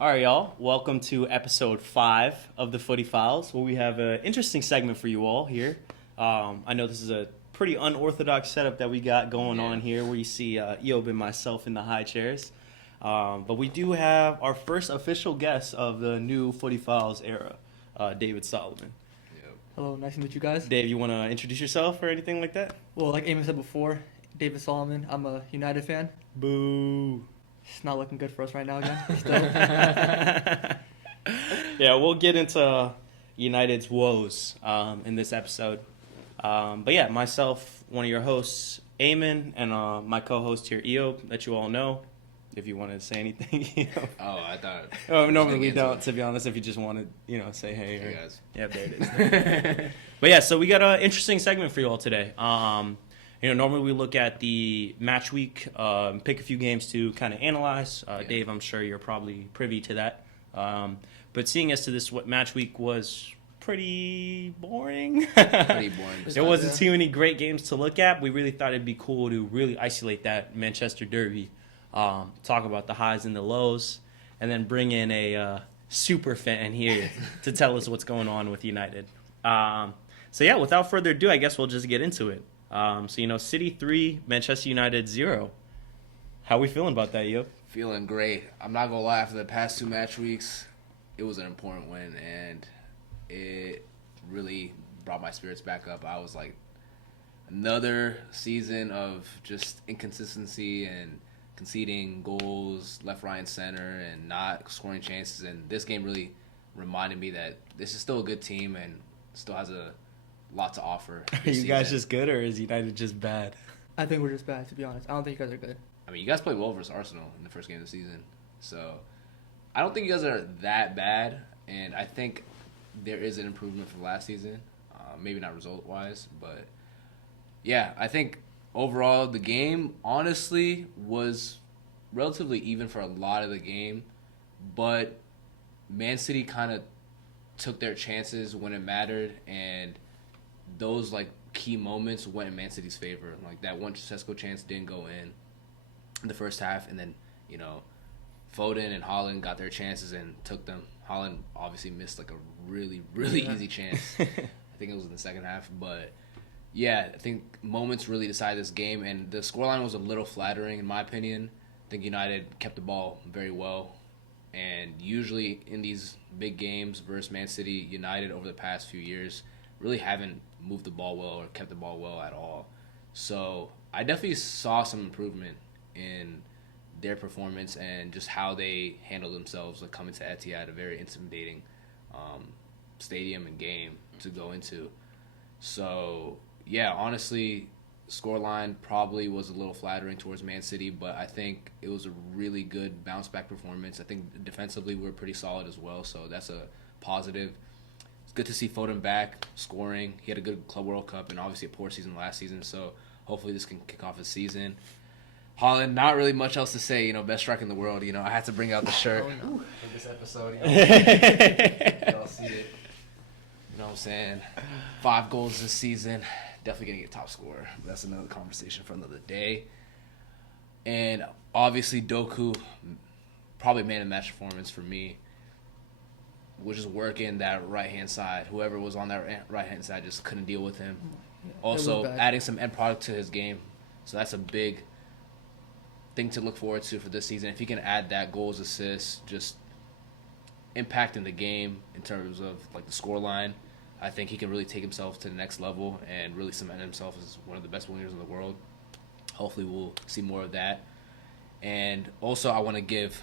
All right, y'all. Welcome to episode 5 of the FootyFiles, where we have an interesting segment for you all here. I know this is a pretty unorthodox setup that we got going on here, where you see Eob and myself in the high chairs. But we do have our first official guest of the new FootyFiles era, David Solomon. Hello, nice to meet you guys. Dave, you want to introduce yourself or anything like that? Well, like Eamon said before, David Solomon. I'm a United fan. Boo. It's not looking good for us right now again. Still. Yeah, we'll get into United's woes in this episode. But yeah, myself, one of your hosts, Eamon, and my co-host here, Eob, that you all know. If you wanted to say anything, Eob. Oh, I thought. Oh, normally we don't, to be honest. If you just wanted, say hey. Hey guys. Yeah, there it is. But yeah, so we got an interesting segment for you all today. Normally we look at the match week, pick a few games to kind of analyze. Dave, I'm sure you're probably privy to that. But seeing as to this, what match week was pretty boring. Pretty boring. There wasn't too many great games to look at. We really thought it'd be cool to really isolate that Manchester Derby, talk about the highs and the lows, and then bring in a super fan here to tell us what's going on with United. So yeah, without further ado, I guess we'll just get into it. City 3, Manchester United 0. How we feeling about that, yo? Feeling great. I'm not gonna lie. After the past 2 match weeks, it was an important win, and it really brought my spirits back up. I was like, another season of just inconsistency and conceding goals left, right, and center, and not scoring chances. And this game really reminded me that this is still a good team and still has a lot to offer. Are you guys just good, or is United just bad? I think we're just bad, to be honest. I don't think you guys are good. I mean, you guys played well versus Arsenal in the first game of the season. So I don't think you guys are that bad, and I think there is an improvement from last season. Maybe not result-wise, but yeah, I think overall the game, honestly, was relatively even for a lot of the game, but Man City kind of took their chances when it mattered, and those key moments went in Man City's favor. Like that one Cesco chance didn't go in the first half, and then Foden and Haaland got their chances and took them. Haaland obviously missed a really easy chance. I think it was in the second half, but yeah, I think moments really decide this game, and the scoreline was a little flattering in my opinion. I think United kept the ball very well, and usually in these big games versus Man City, United over the past few years really haven't moved the ball well or kept the ball well at all. So I definitely saw some improvement in their performance and just how they handle themselves, coming to Etihad, a very intimidating stadium and game to go into. So yeah, honestly, scoreline probably was a little flattering towards Man City, but I think it was a really good bounce back performance. I think defensively we were pretty solid as well, so that's a positive. It's good to see Foden back scoring. He had a good Club World Cup and obviously a poor season last season, so hopefully this can kick off his season. Haaland, not really much else to say. Best striker in the world. I had to bring out the shirt for this episode. Y'all see it. You know what I'm saying? 5 goals this season. Definitely going to get top scorer. That's another conversation for another day. And obviously Doku, probably man of the match performance for me, was just working that right-hand side. Whoever was on that right-hand side just couldn't deal with him. Also, adding some end product to his game. So that's a big thing to look forward to for this season. If he can add that, goals, assists, just impacting the game in terms of the scoreline, I think he can really take himself to the next level and really cement himself as one of the best wingers in the world. Hopefully we'll see more of that. And also I want to give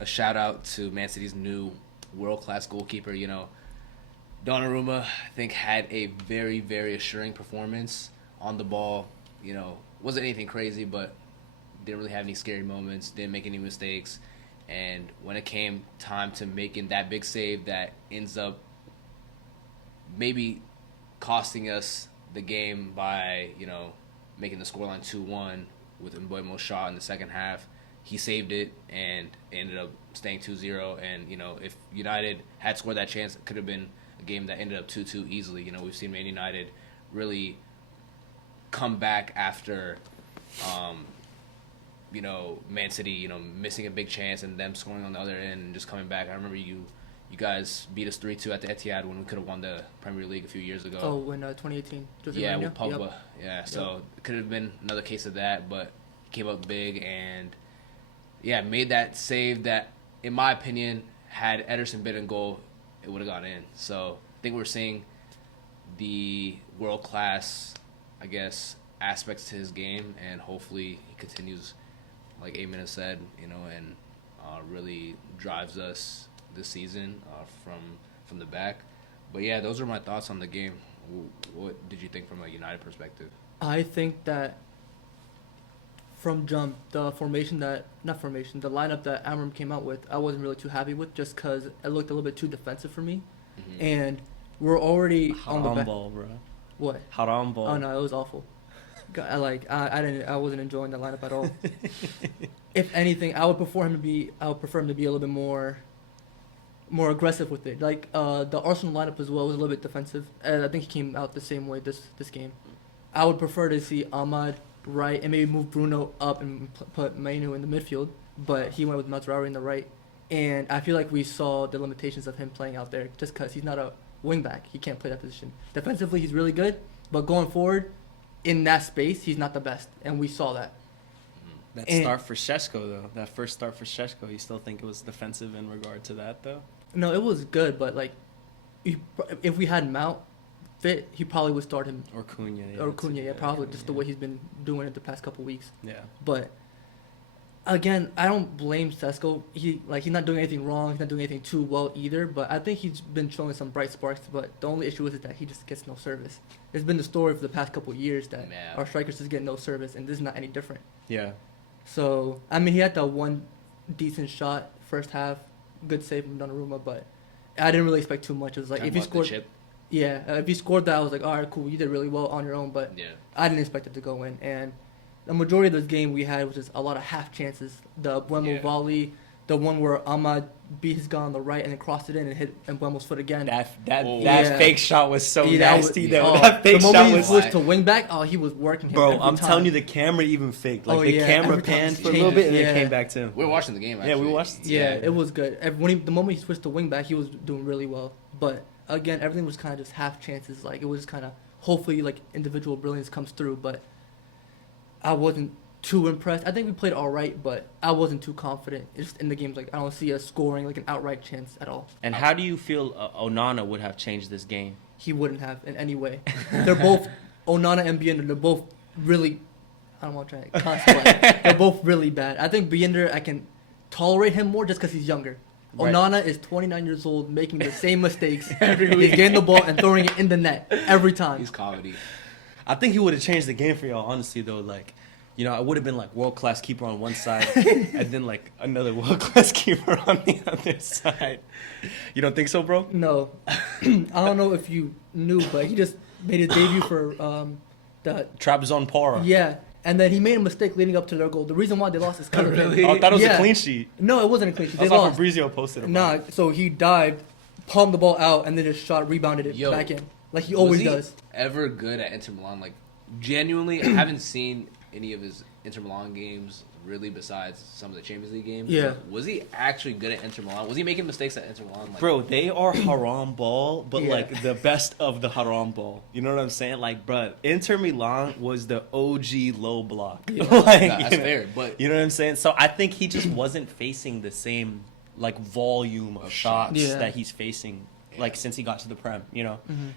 a shout out to Man City's new world-class goalkeeper. Donnarumma, I think, had a very, very assuring performance on the ball. Wasn't anything crazy, but didn't really have any scary moments, didn't make any mistakes. And when it came time to making that big save that ends up maybe costing us the game by, making the scoreline 2-1 with Mbeumo's shot in the second half, he saved it and ended up staying 2-0. And, if United had scored that chance, it could have been a game that ended up 2-2 easily. We've seen Man United really come back after Man City, missing a big chance and them scoring on the other end and just coming back. I remember you guys beat us 3-2 at the Etihad when we could have won the Premier League a few years ago. Oh, when 2018. Jose Yeah, Mourinho? with Pogba. Yep. Yeah, so it could have been another case of that, but he came up big and, made that save that, in my opinion, had Ederson been in goal, it would have gone in. So I think we're seeing the world-class, I guess, aspects to his game, and hopefully he continues, like Eamon has said, and really drives us this season from the back. But yeah, those are my thoughts on the game. What did you think from a United perspective? I think that from jump, the lineup that Amram came out with, I wasn't really too happy with, just because it looked a little bit too defensive for me. Mm-hmm. And we're already on the Haram back. ball, bro. What? Haram ball. Oh no, it was awful. I wasn't enjoying the lineup at all. If anything, I would prefer him to be a little bit more aggressive with it. Like the Arsenal lineup as well was a little bit defensive, and I think he came out the same way this game. I would prefer to see Ahmad right and maybe move Bruno up and put Mainu in the midfield, but he went with Mazraoui in the right, and I feel like we saw the limitations of him playing out there just because he's not a wing back. He can't play that position. Defensively, he's really good, but going forward, in that space, he's not the best, and we saw that. Start for Šeško, though. That first start for Šeško, you still think it was defensive in regard to that, though? No, it was good, but like, if we had Mount fit, he probably would start him. Or Cunha. Or Cunha, probably just the way he's been doing it the past couple weeks. Yeah. But again, I don't blame Šeško. He's not doing anything wrong. He's not doing anything too well either. But I think he's been showing some bright sparks. But the only issue is that he just gets no service. It's been the story for the past couple of years that our strikers just get no service, and this is not any different. Yeah. So I mean, he had that one decent shot first half, good save from Donnarumma, but I didn't really expect too much. It was like if he scored, if he scored that, I was like, all right, cool, you did really well on your own. But I didn't expect it to go in, and the majority of this game we had was just a lot of half chances. The Buemo volley, the one where Ahmad beat his guy on the right and then crossed it in and hit Buemo's foot again. That fake shot was so nasty. That fake shot was switched to wing back. Oh, he was working him. Bro, every I'm time. telling you, the camera even faked. Like the camera panned for a little bit and then came back to him. We were watching the game. Actually. Yeah, we watched. Yeah, it was good. The moment he switched to wing back, he was doing really well. But again, everything was kind of just half chances. Like it was kind of hopefully like individual brilliance comes through. But I wasn't too impressed. I think we played all right, but I wasn't too confident. It's just in the games, like I don't see us scoring like an outright chance at all. And how do you feel Onana would have changed this game? He wouldn't have in any way. They're both Onana and Biender. They're both really. I don't want to try constantly. They're both really bad. I think Biender, I can tolerate him more just because he's younger. Right. Onana is 29 years old, making the same mistakes every week. He's getting the ball and throwing it in the net every time. He's comedy. I think he would have changed the game for y'all, honestly, though. Like, I would have been like world-class keeper on one side and then like another world-class keeper on the other side. You don't think so, bro? No. I don't know if you knew, but he just made his debut for the Trabzonspor. Yeah. And then he made a mistake leading up to their goal. The reason why they lost is because of him. Oh, I thought it was a clean sheet. No, it wasn't a clean sheet. They lost. Fabrizio posted about it. So he dived, palmed the ball out, and then just rebounded it back in. Like he always does. Ever good at Inter Milan? Like, genuinely, I haven't seen any of his Inter Milan games, really, besides some of the Champions League games. Yeah. Was he actually good at Inter Milan? Was he making mistakes at Inter Milan? Like, bro, they are haram ball, but like the best of the haram ball. You know what I'm saying? Like, bro, Inter Milan was the OG low block. Yeah. That's fair, but you know what I'm saying? So I think he just wasn't facing the same like volume of shots that he's facing like since he got to the Prem,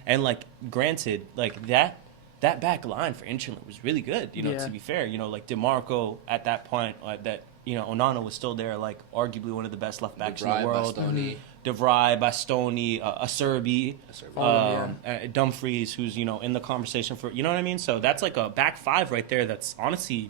And like granted, like that back line for Inter was really good, to be fair. Like DeMarco at that point, Onana was still there, like arguably one of the best left backs in the world. De Vrij, Bastoni, Acerbi, Dumfries, who's, in the conversation for, you know what I mean? So that's like a back five right there that's honestly,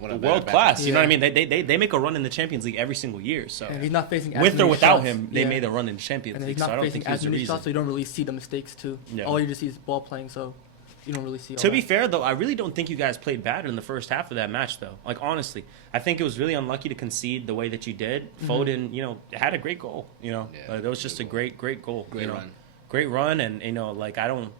world class. You know what I mean? They make a run in the Champions League every single year. So and he's not facing as with many or without shots. him, they made a run in the Champions League. And he's not facing as many shots, so you don't really see the mistakes too. Yeah. All you just see is ball playing, so you don't really see. To be fair, though, I really don't think you guys played bad in the first half of that match, though. Like honestly, I think it was really unlucky to concede the way that you did. Foden, had a great goal. That was just a great goal. Great run. Great run, and like I don't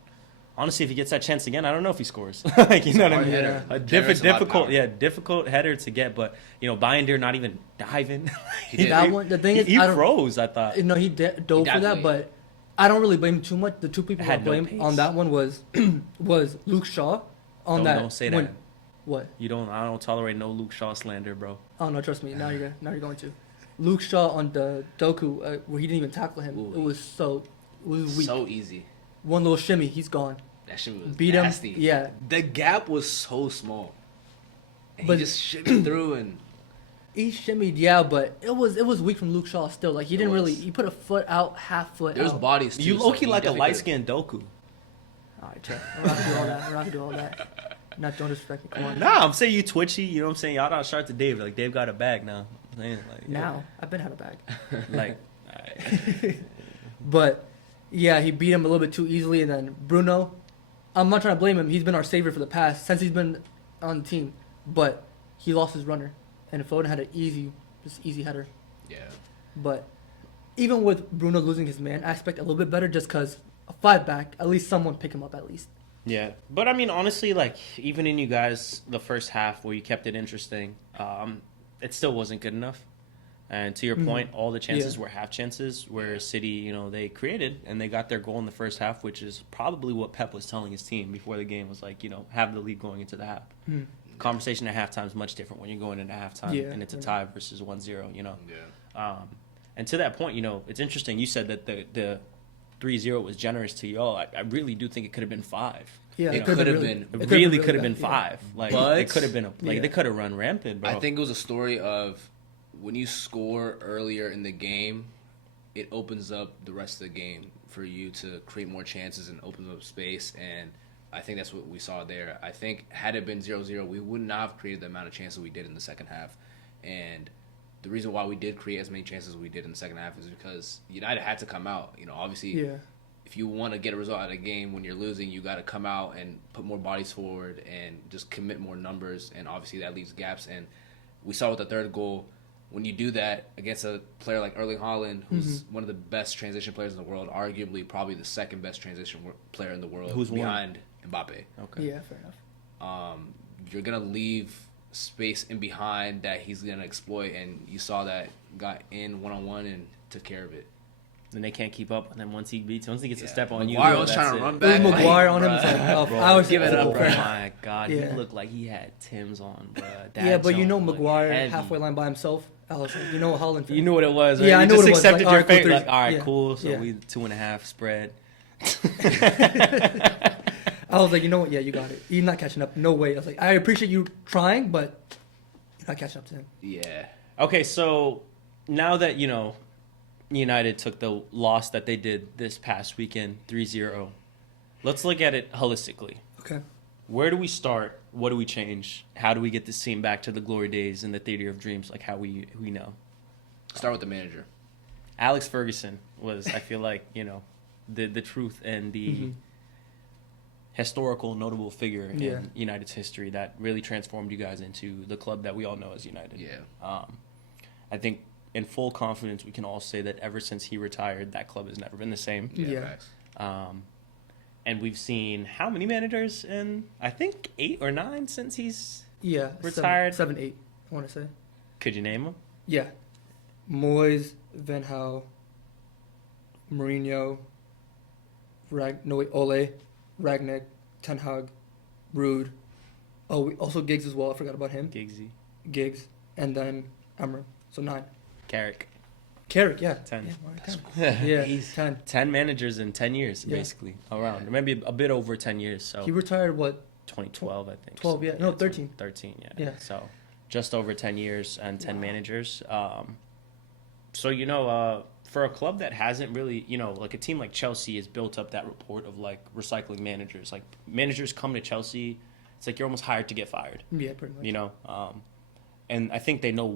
honestly, if he gets that chance again, I don't know if he scores. Like, you know what I mean? Header. A Generates a lot of difficult, power. yeah, difficult header to get. But Binder not even diving. did. That one, the thing is, he I don't, froze. I thought. No, he dove for that, definitely- but I don't really blame him too much. The two people I Had no blame pace. on that one was Luke Shaw on that. Don't say when- that. What? I don't tolerate no Luke Shaw slander, bro. Oh no, trust me. Now you're going to. Luke Shaw on the Doku where he didn't even tackle him. Ooh. It was weak. So easy. One little shimmy, he's gone. That shit was Beat nasty. him. Yeah. The gap was so small. And But- he just shimmied through and He shimmied, yeah, but it was weak from Luke Shaw still. Like he It didn't was. really. He put a foot out, half foot there's out. bodies too. You so low-key he like a definitely light-skinned Doku. All right, Jeff. I'm not gonna do all that. I'm not gonna do all that. Not don't disrespect me. Come on. Nah, I'm saying you twitchy. You know what I'm saying? Y'all not sharp to Dave. Like, Dave got a bag now. I'm saying, like, Now I've been had a bag. Like, alright. But yeah, he beat him a little bit too easily, and then Bruno. I'm not trying to blame him. He's been our savior for the past since he's been on the team, but he lost his runner, and Foden had an easy header. Yeah. But even with Bruno losing his man aspect a little bit better, just because a 5-back, at least someone pick him up at least. Yeah, but I mean, honestly, like, even in you guys, the first half where you kept it interesting, it still wasn't good enough. And to your point, all the chances were half chances where City, they created and they got their goal in the first half, which is probably what Pep was telling his team before the game was like, have the lead going into the half. Mm. Conversation at halftime is much different when you're going into halftime and it's a tie versus 1-0, Yeah. And to that point, it's interesting. You said that the 3-0 was generous to y'all. I really do think it could have been 5. Yeah, It could have been. It really could have been bad, yeah. 5. Like, But- it could have been Yeah. they could have run rampant, bro. I think it was a story of when you score earlier in the game, it opens up the rest of the game for you to create more chances and opens up space. And I think that's what we saw there. I think had it been 0-0, we would not have created the amount of chances we did in the second half. And the reason why we did create as many chances as we did in the second half is because United had to come out. Obviously, Yeah. if you want to get a result out of a game when you're losing, you got to come out and put more bodies forward and just commit more numbers. And obviously that leaves gaps. And we saw with the third goal, when you do that against a player like Erling Haaland, who's one of the best transition players in the world, arguably probably the second best transition player in the world, Who's one? behind Mbappe. Okay. Yeah, fair enough. You're going to leave space in behind that he's going to exploit. And you saw that got in one-on-one and took care of it. Then they can't keep up, and then once he gets a Yeah. step on you, Maguire was that's trying to it. run It back. was Maguire on him. Bruh. It's like, oh, Bro, I was give it up, oh bro. my God, Yeah. he looked like he had Tim's on, bro. Yeah, but Maguire halfway line by himself. I was like, Haaland. fan. You knew what it was, right? Yeah, I You knew just what it was. accepted Like, your alright, cool, fate. three. Like, all right, Yeah. cool. So Yeah. we 2.5 spread. I was like, you know what? Yeah, you got it. He's not catching up. No way. I was like, I appreciate you trying, but you're not catching up to him. Yeah. Okay, so now that, United took the loss that they did this past weekend, 3-0, let's look at it holistically. Okay. Where do we start? What do we change? How do we get this team back to the glory days and the theater of dreams, like how we know? Start with the manager. Alex Ferguson was, I feel like, the truth and the historical, notable figure in United's history that really transformed you guys into the club that we all know as United. Yeah. I think in full confidence we can all say that ever since he retired, that club has never been the same. Yeah. Facts. And we've seen how many managers in, I think, 8 or 9 since he's Yeah. retired. 7, 8, I want to say. Could you name them? Yeah. Moyes, Van Gaal, Mourinho, Ole, Ragnick, Ten Hag, Rude. Oh, also Giggs as well. I forgot about him. Giggsy. Giggs. And then Amram. So 9. Carrick. Carrick, yeah. 10. Yeah, all right, 10. Yeah, He's- 10. 10 managers in 10 years, Yeah. basically, around. Maybe a bit over 10 years, so He retired, what? 2012, I think. 12, yeah. No, 13. 13, yeah. Yeah. So just over 10 years and 10 Wow. managers. For a club that hasn't really, like a team like Chelsea has built up that report of, like, recycling managers. Like, managers come to Chelsea, it's like you're almost hired to get fired, Yeah, pretty much. And I think they know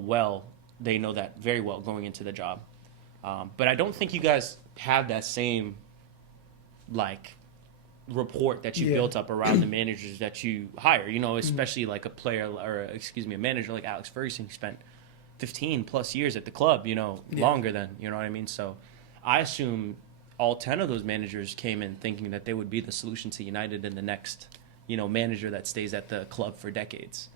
that very well going into the job. But I don't think you guys have that same, like, report that you Yeah. built up around the managers that you hire, especially like a manager like Alex Ferguson, who spent 15 plus years at the club, longer than, you know what I mean? So I assume all 10 of those managers came in thinking that they would be the solution to United and the next, manager that stays at the club for decades.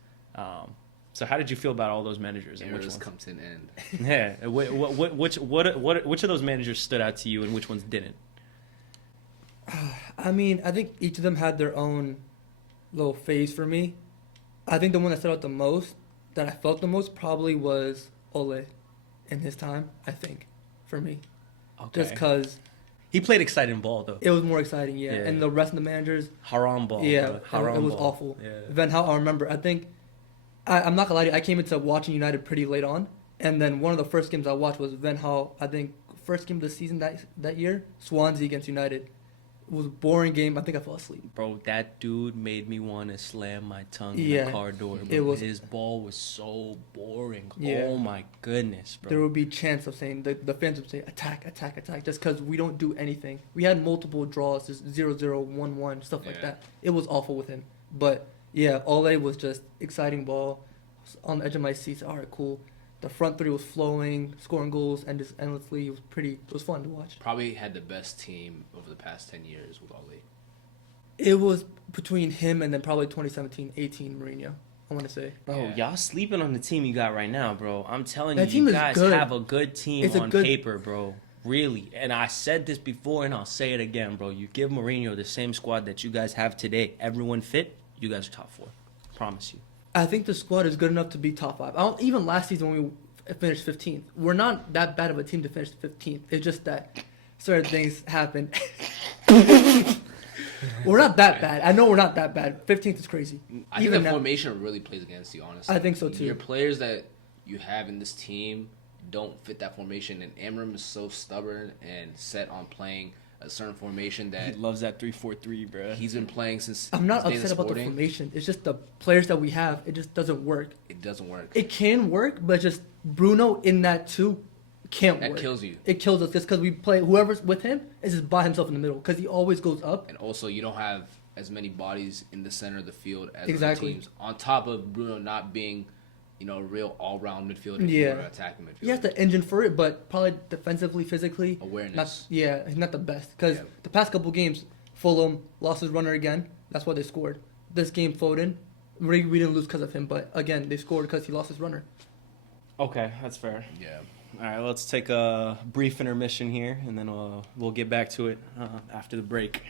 So how did you feel about all those managers? And which Eras ones? come to an end. Yeah. Which of those managers stood out to you and which ones didn't? I mean, I think each of them had their own little phase for me. I think the one that stood out the most, that I felt the most, probably was Ole in his time, I think, for me. Okay. Just because He played exciting ball, though. it was more exciting, yeah. Yeah. And the rest of the managers, Haram ball. yeah, bro. Haram it was ball. awful. Yeah. Van Gaal, I remember, I think, I'm not going to lie to you, I came into watching United pretty late on. And then one of the first games I watched was Van Gaal, I think, first game of the season that year, Swansea against United. It was a boring game. I think I fell asleep. Bro, that dude made me want to slam my tongue in Yeah. the car door. Bro. It was- His ball was so boring. Yeah. Oh, my goodness, bro. There would be chance of saying, the fans would say, attack, attack, attack, just because we don't do anything. We had multiple draws, just 0-0, 1-1, stuff like Yeah. that. It was awful with him. But, yeah, Ole was just exciting ball. On the edge of my seats, all right, cool. The front three was flowing, scoring goals, and just endlessly. It was fun to watch. Probably had the best team over the past 10 years with Ole. It was between him and then probably 2017-18 Mourinho, I want to say. Bro, Yeah. y'all sleeping on the team you got right now, bro. I'm telling That you, team you is guys good. have a good team It's a on good- paper, bro. Really. And I said this before, and I'll say it again, bro. You give Mourinho the same squad that you guys have today, everyone fit, you guys are top 4. Promise you. I think the squad is good enough to be top 5. Even last season when we finished 15th, we're not that bad of a team to finish 15th. It's just that certain things happen. We're not that bad. I know we're not that bad. 15th is crazy. I think Even the now- formation really plays against you, honestly. I think so, too. Your players that you have in this team don't fit that formation, and Amram is so stubborn and set on playing a certain formation He that loves that 3-4-3, bro. he's been playing since I'm not his day in upset about the Sporting. formation. It's just the players that we have. It just doesn't work. It doesn't work. It can work, but just Bruno in that too can't That work. kills you. It kills us just because we play. Whoever's with him is just by himself in the middle because he always goes up. And also, you don't have as many bodies in the center of the field as Exactly. other teams. On top of Bruno not being, a real all-round midfielder Yeah. or attacking midfielder. He has the engine for it, but probably defensively, physically, Awareness. he's not the best. Because Yeah. the past couple games, Fulham lost his runner again. That's why they scored. This game, Foden, we didn't lose because of him, but again, they scored because he lost his runner. Okay, that's fair. Yeah. All right, let's take a brief intermission here, and then we'll get back to it after the break.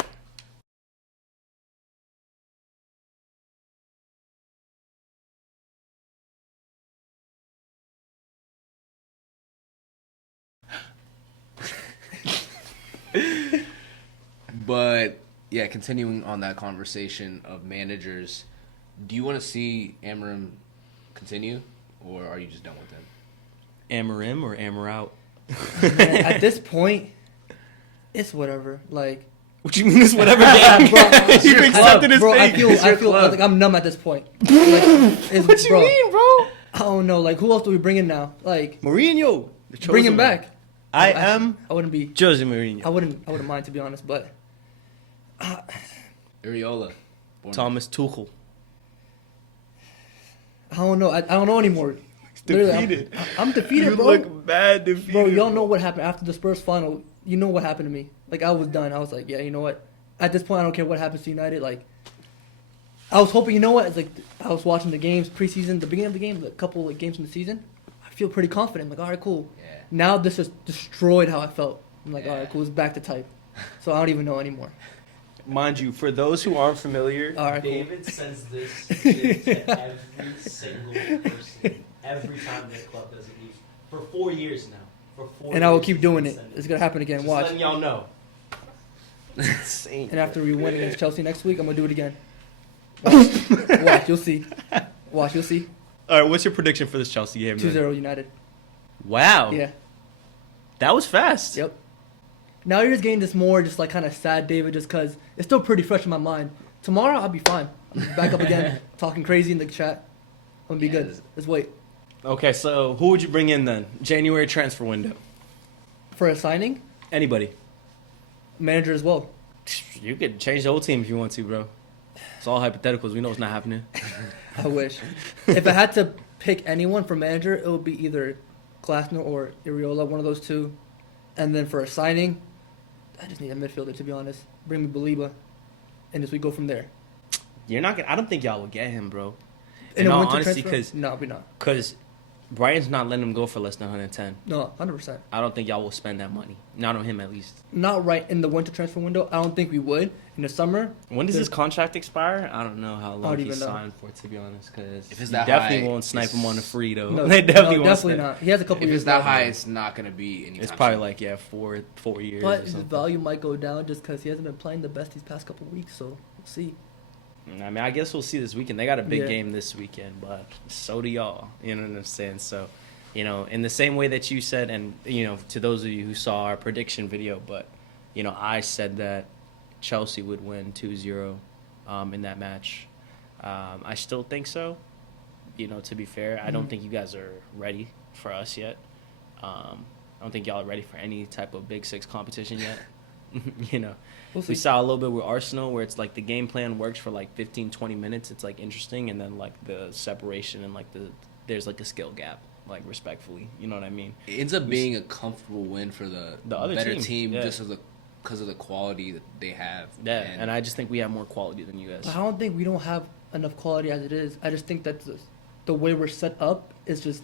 But, yeah, continuing on that conversation of managers, do you want to see Amram continue, or are you just done with him? Amarim or Amar out? Man, at this point, it's whatever. Like, What you mean is whatever Bro, game? He makes club, something his bro, I face. feel It's your club. like I'm numb at this point. Like, it's, What you bro, mean, bro? I don't know. Like, who else do we bring in now? Like, Mourinho. the chosen bring him one. back. I am I wouldn't be. Jose Mourinho. I wouldn't mind, to be honest. But Iriola. Thomas Tuchel. I don't know. I don't know anymore. Literally, Defeated. I'm defeated, You bro. look bad defeated. Bro, y'all know what happened after the Spurs final. You know what happened to me. Like, I was done. I was like, yeah, you know what? At this point, I don't care what happens to United. Like, I was hoping, you know what? It's like, I was watching the games preseason, the beginning of the game, the couple of games in the season. I feel pretty confident. I'm like, all right, cool. Yeah. Now this just destroyed how I felt. I'm like, all Yeah. right, cool. It's back to type. So I don't even know anymore. Mind you, for those who aren't familiar, All right, cool. David sends this shit to every single person every time this club does it. For 4 years now. For 4 And I will years keep he's doing been it. sending It's going to happen again. Just Watch. letting y'all know. It's insane. And after we win against Chelsea next week, I'm going to do it again. Watch. You'll see. Watch. You'll see. All right, what's your prediction for this Chelsea game? then? 2-0 United. Wow. Yeah. That was fast. Yep. Now you're just getting this more just like kind of sad, David, just because it's still pretty fresh in my mind. Tomorrow I'll be fine. I'm back up again, talking crazy in the chat. I'm gonna be good. Yes. Let's wait Okay, so who would you bring in then? January transfer window. for a signing. Anybody. Manager as well. You could change the whole team if you want to, bro. It's all hypotheticals. We know it's not happening. I wish. If I had to pick anyone for manager, it would be either Glasner or Iriola, one of those two. And then for a signing, I just need a midfielder, to be honest. Bring me Baliba, and just we go from there. You're not gonna. I don't think y'all will get him, bro. In In a all winter honesty, transfer? No, we're not. because Brian's not letting him go for less than 110. No, 100%. I don't think y'all will spend that money. Not on him, at least. Not right in the winter transfer window. I don't think we would. In the summer, When does his contract expire? I don't know how don't long even he's know. signed for, to be honest. Because If it's you that definitely high, won't snipe him on the free, though. no, They definitely no, won't definitely spend. not. He has a couple If years it's that left. high, it's not gonna be anytime. It's probably soon. like, yeah, four years. But or his something. value might go down just because he hasn't been playing the best these past couple weeks. So we'll see. I mean, I guess we'll see this weekend. They got a big Yeah. game this weekend, but so do y'all. You know what I'm saying? So, you know, in the same way that you said, and, you know, to those of you who saw our prediction video, but, you know, I said that Chelsea would win 2-0 in that match. I still think so. You know, to be fair, I don't think you guys are ready for us yet. I don't think y'all are ready for any type of Big Six competition yet. You know, We'll see. we saw a little bit with Arsenal where it's like the game plan works for like 15, 20 minutes. It's like interesting. And then like the separation and like there's like a skill gap, like respectfully. You know what I mean? It ends up being a comfortable win for the other better team, team yeah. just because of the quality that they have. Yeah. And I just think we have more quality than you guys. But I don't think we don't have enough quality as it is. I just think that the way we're set up is just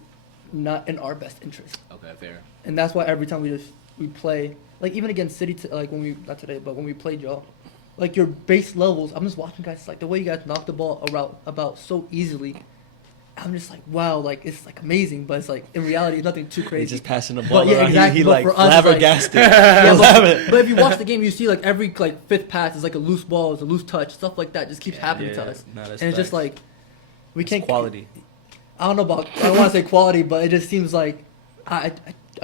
not in our best interest. Okay, fair. And that's why every time we play, like even against City, like when we not today, but when we played y'all, like your base levels. I'm just watching guys like the way you guys knock the ball about so easily. I'm just like, wow, like it's like amazing, but it's like in reality, it's nothing too He's crazy. just passing the ball But yeah, around. exactly. He But like for us, it's like- flabbergasted. Yeah, but if you watch the game, you see like every like fifth pass is like a loose ball, it's a loose touch, stuff like that just keeps happening to us, No, that's and it's just facts. like we It's can't. quality. I don't know about. I don't want to say quality, but it just seems like I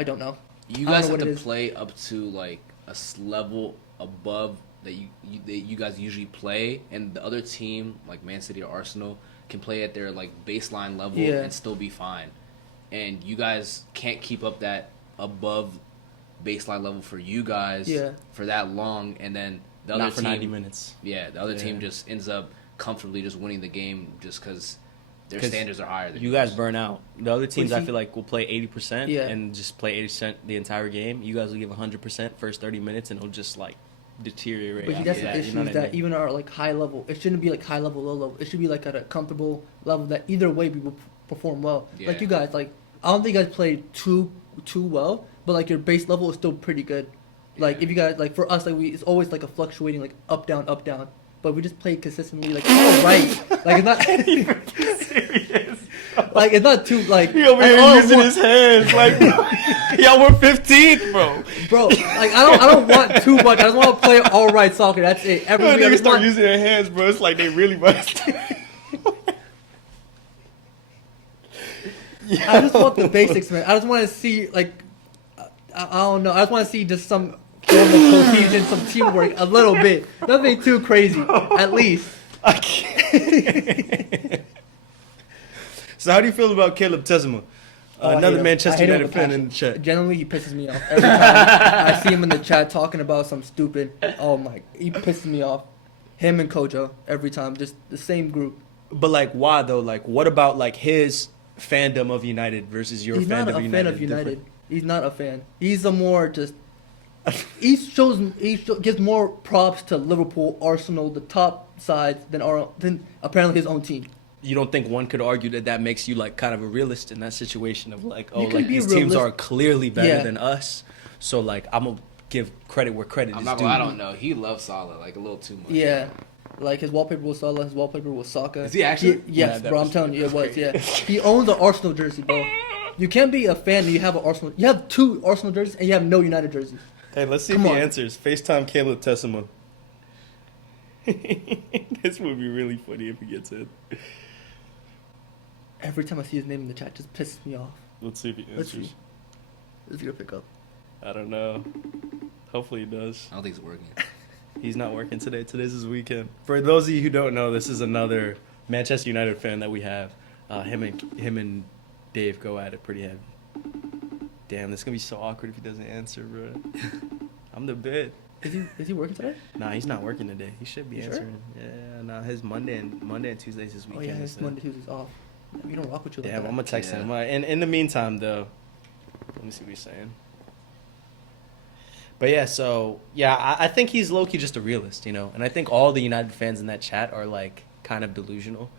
don't know. You I don't guys know have what to it is. play up to like a level above that you guys usually play, and the other team like Man City or Arsenal can play at their like baseline level Yeah. and still be fine. And you guys can't keep up that above baseline level for you guys Yeah. for that long, and then the other Not for team, 90 minutes. Yeah, the other team Yeah. just ends up comfortably just winning the game just because their 'Cause standards are higher than You guys burn out. The other teams, I see- feel like, will play 80% Yeah. and just play 80% the entire game. You guys will give 100% first 30 minutes, and it'll just like deteriorate. But after that's that, the you issue know is what I that mean? even our like high level, it shouldn't be like high level, low level. It should be like at a comfortable level that either way we will perform well. Yeah. Like you guys, like I don't think you guys played too well, but like your base level is still pretty good. Like Yeah. if you guys like for us, like it's always like a fluctuating like up down. But we just play consistently like all right. Like it's not Serious. like it's not too like He over that's here all I using want. his hands like, y'all were 15th, bro. Bro, like I don't want too much. I just want to play all right soccer. That's it. Every When week, I niggas just start want- using their hands, bro, it's like they really must. I just want the basics, man. I just want to see, like, I don't know. I just want to see just some form of cohesion, some teamwork, a little bit. Nothing too crazy, at least. I can't. So how do you feel about Caleb Tesma? Oh, I hate Another him. Manchester I hate him United with fan passion. in the chat. Generally, he pisses me off every time I see him in the chat talking about some stupid. Oh my, he pisses me off. Him and Kojo every time, just the same group. But like, why though? Like, what about like his fandom of United versus your He's fandom not a of United? fan of United. He's not a fan. He's a more just. He gives more props to Liverpool, Arsenal, the top sides than apparently his own team. You don't think one could argue that that makes you like kind of a realist in that situation of like, oh, You can like be these teams realist- are clearly better Yeah. than us, so like I'm gonna give credit where credit I'm is not due. gonna, I don't know. He loves Salah like a little too much. Yeah, like his wallpaper was Salah, his wallpaper was Saka. Is he actually? Yes, Yeah, that bro. I'm was- telling you, it that was. was Yeah, crazy. he owns an Arsenal jersey, bro. You can't be a fan and you have an Arsenal. You have two Arsenal jerseys and you have no United jerseys. Hey, let's see Come if he on. answers. FaceTime Caleb Tessima. This would be really funny if he gets it. Every time I see his name in the chat, it just pisses me off. Let's see if he Let's answers. see. Is he gonna pick up? I don't know. Hopefully he does. I don't think it's working. He's not working today. Today's his weekend. For those of you who don't know, this is another Manchester United fan that we have. Him and Dave go at it pretty heavy. Damn, this is gonna be so awkward if he doesn't answer, bro. I'm the bit. Is he working today? Nah, he's not working today. He should be You sure? answering. Yeah, nah, his Monday and Tuesday's his Oh weekend. yeah, he his said. Monday, Tuesdays off. We don't rock with you like Yeah, that. I'm gonna text Yeah. him. And in the meantime, though, let me see what he's saying. But yeah, so yeah, I think he's low key just a realist, you know, and I think all the United fans in that chat are like kind of delusional.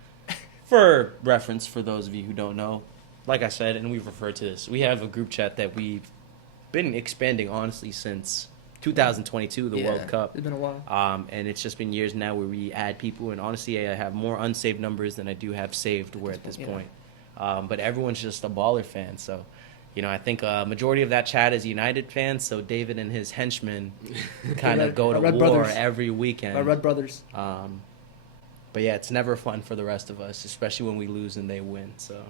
For reference, for those of you who don't know, like I said, and we've referred to this, we have a group chat that we've been expanding honestly since 2022, the World Cup. It's been a while. And it's just been years now where we add people, and honestly, I have more unsaved numbers than I do have saved. We're at this point, but everyone's just a baller fan, so. You know, I think a majority of that chat is United fans, so David and his henchmen kind of go to war brothers. every weekend. Our Red Brothers. But yeah, it's never fun for the rest of us, especially when we lose and they win. So,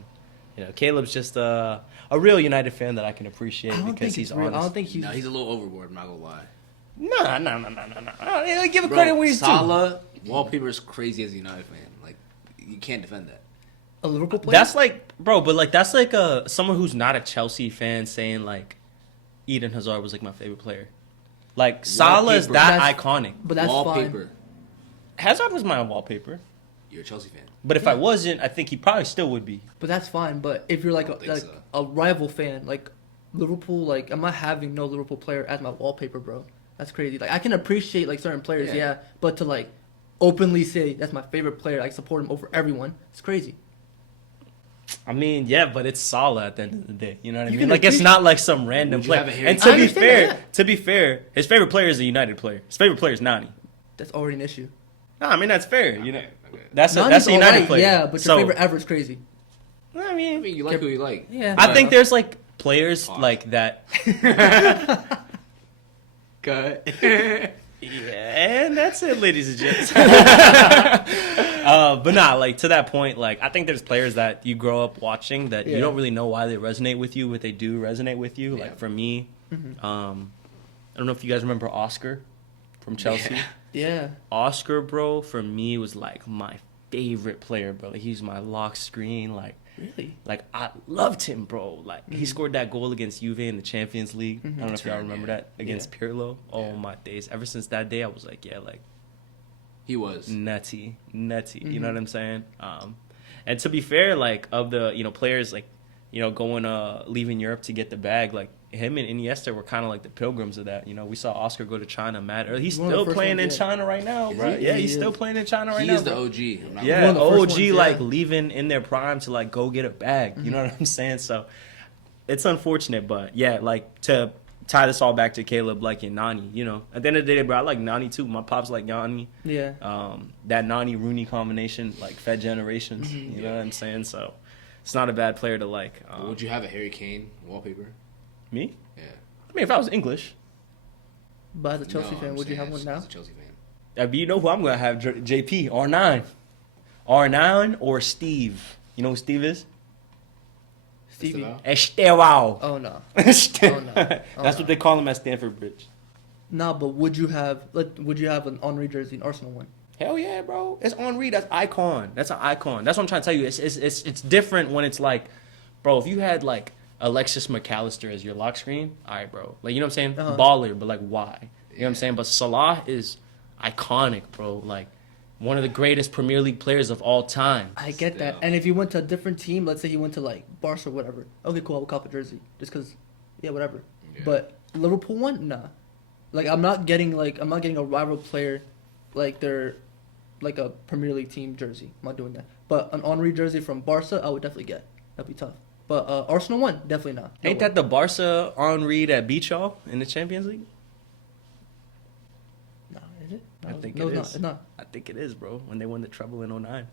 you know, Caleb's just a real United fan that I can appreciate because he's honest. I don't think he's. No, he's a little overboard. I'm not gonna lie. No. Give a credit where he's due. Salah wallpaper is crazy as a United fan. Like, you can't defend that. A Liverpool player? That's like, bro, but like that's like someone who's not a Chelsea fan saying like Eden Hazard was like my favorite player. Like Salah's that iconic. But that's wallpaper. fine. Hazard was my wallpaper. You're a Chelsea fan. But if I wasn't, I think he probably still would be. But that's fine. But if you're like a rival fan, like Liverpool, like I'm not having no Liverpool player as my wallpaper, bro. That's crazy. Like I can appreciate like certain players, yeah, but to like openly say that's my favorite player, I support him over everyone, it's crazy. I mean, yeah, but it's Salah at the end of the day. You know what I mean? Like, it's not like some random player. And to be fair, his favorite player is a United player. His favorite player is Nani. That's already an issue. No, I mean that's fair. Okay, you know, okay. that's a United player. Yeah, but your favorite ever is crazy. I mean, you like who you like. Yeah. I think there's like players like that. Cut. Yeah, and that's it, ladies and gents. But nah, like to that point, like I think there's players that you grow up watching that you don't really know why they resonate with you, but they do resonate with you. Yeah. Like for me, I don't know if you guys remember Oscar from Chelsea. Yeah. Oscar, bro, for me was like my favorite player, bro. Like he's my lock screen, like. Really? Like, I loved him, bro. Like, he scored that goal against Juve in the Champions League. I don't know if y'all remember that. Against Pirlo. Oh, my days. Ever since that day, I was like, yeah, like... He was. Nutty. You know what I'm saying? And to be fair, like, of the, you know, players, like, you know, leaving Europe to get the bag, like, him and Iniesta were kind of like the pilgrims of that. You know, we saw Oscar go to China mad. He's still playing in China right now, bro. Yeah, he's still playing in China right now. He is the OG. Yeah, OG, like, leaving in their prime to, like, go get a bag. You know what I'm saying? So, it's unfortunate, but, yeah, like, to tie this all back to Caleb liking Nani, you know. At the end of the day, bro, I like Nani, too. My pops like Nani. Yeah. That Nani-Rooney combination, like, fed generations. You know what I'm saying? So, it's not a bad player to like. Would you have a Harry Kane wallpaper? Me? Yeah. I mean, if I was English. But as a Chelsea fan, would you have one now? As a Chelsea fan. You know who I'm going to have, JP, R9. R9 or Steve. You know who Steve is? Stevie. Estevao. Oh, no. That's what they call him at Stamford Bridge. No, but would you have an Henry jersey, an Arsenal one? Hell yeah, bro. It's Henry. That's icon. That's an icon. That's what I'm trying to tell you. It's different when it's like, bro, if you had like Alexis McAllister as your lock screen, all right, bro. Like, you know what I'm saying? Baller, but like, why? You know what I'm saying? But Salah is iconic, bro. Like, one of the greatest Premier League players of all time. I get that. And if you went to a different team, let's say you went to like Barca or whatever, okay, cool, I would cop a jersey. Just because, yeah, whatever. Yeah. But Liverpool one, nah. Like, I'm not getting a rival player like they're like a Premier League team jersey. I'm not doing that. But an Henry jersey from Barca, I would definitely get. That'd be tough. But Arsenal one, definitely not. Ain't that the Barca Henry that beat y'all in the Champions League? No, is it? No, I think it is. It's not. I think it is, bro. When they won the treble in 09.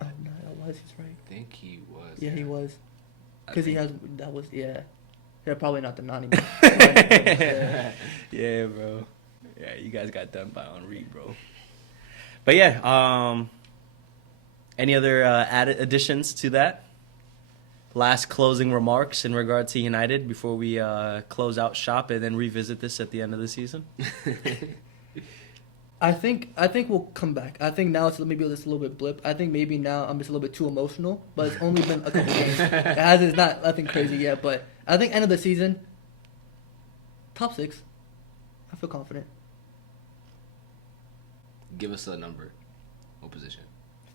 Oh, no, that was. He's right. I think he was. Yeah, he was. Because he has. That was. Yeah. Yeah, probably not the Nani. Yeah, bro. Yeah, you guys got done by Henry, bro. But yeah, any other added additions to that? Last closing remarks in regard to United before we close out shop and then revisit this at the end of the season? I think we'll come back. I think now it's maybe just a little bit blip. I think maybe now I'm just a little bit too emotional, but it's only been a couple games. It's not nothing crazy yet, but I think end of the season, top 6. I feel confident. Give us a number. What position?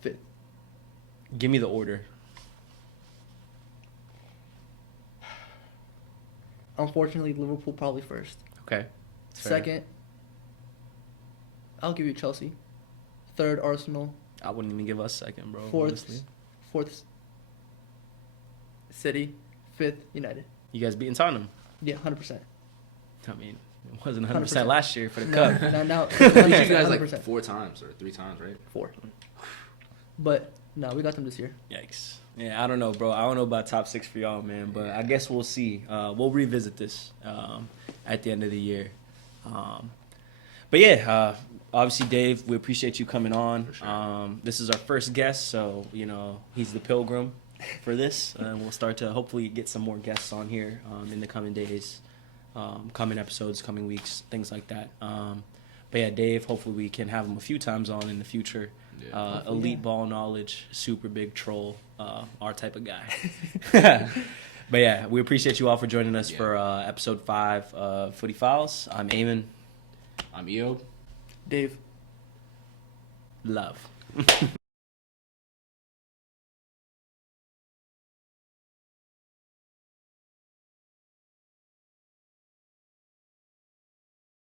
5th. Give me the order. unfortunately, Liverpool probably first. Okay. Fair. Second, I'll give you Chelsea. Third, Arsenal. I wouldn't even give us second, bro. Fourth, Honestly. fourth, City. Fifth, United. You guys beating Tottenham. Yeah, 100%. I mean, it wasn't 100% 100%. last year for the No, cup. now, I beat you guys 100%. like 4 times or 3 times, right? 4. But no, we got them this year. Yikes. Yeah, I don't know, bro. I don't know about top 6 for y'all, man, but I guess we'll see. We'll revisit this at the end of the year. But yeah, obviously, Dave, we appreciate you coming on. For sure. This is our first guest, so, you know, he's the pilgrim for this. And we'll start to hopefully get some more guests on here in the coming days, coming episodes, coming weeks, things like that. But yeah, Dave, hopefully we can have him a few times on in the future. Yeah. Elite ball knowledge, super big troll, our type of guy. But yeah, we appreciate you all for joining us for episode 5 of FootyFiles. I'm Eamon. I'm Eo. Dave. Love.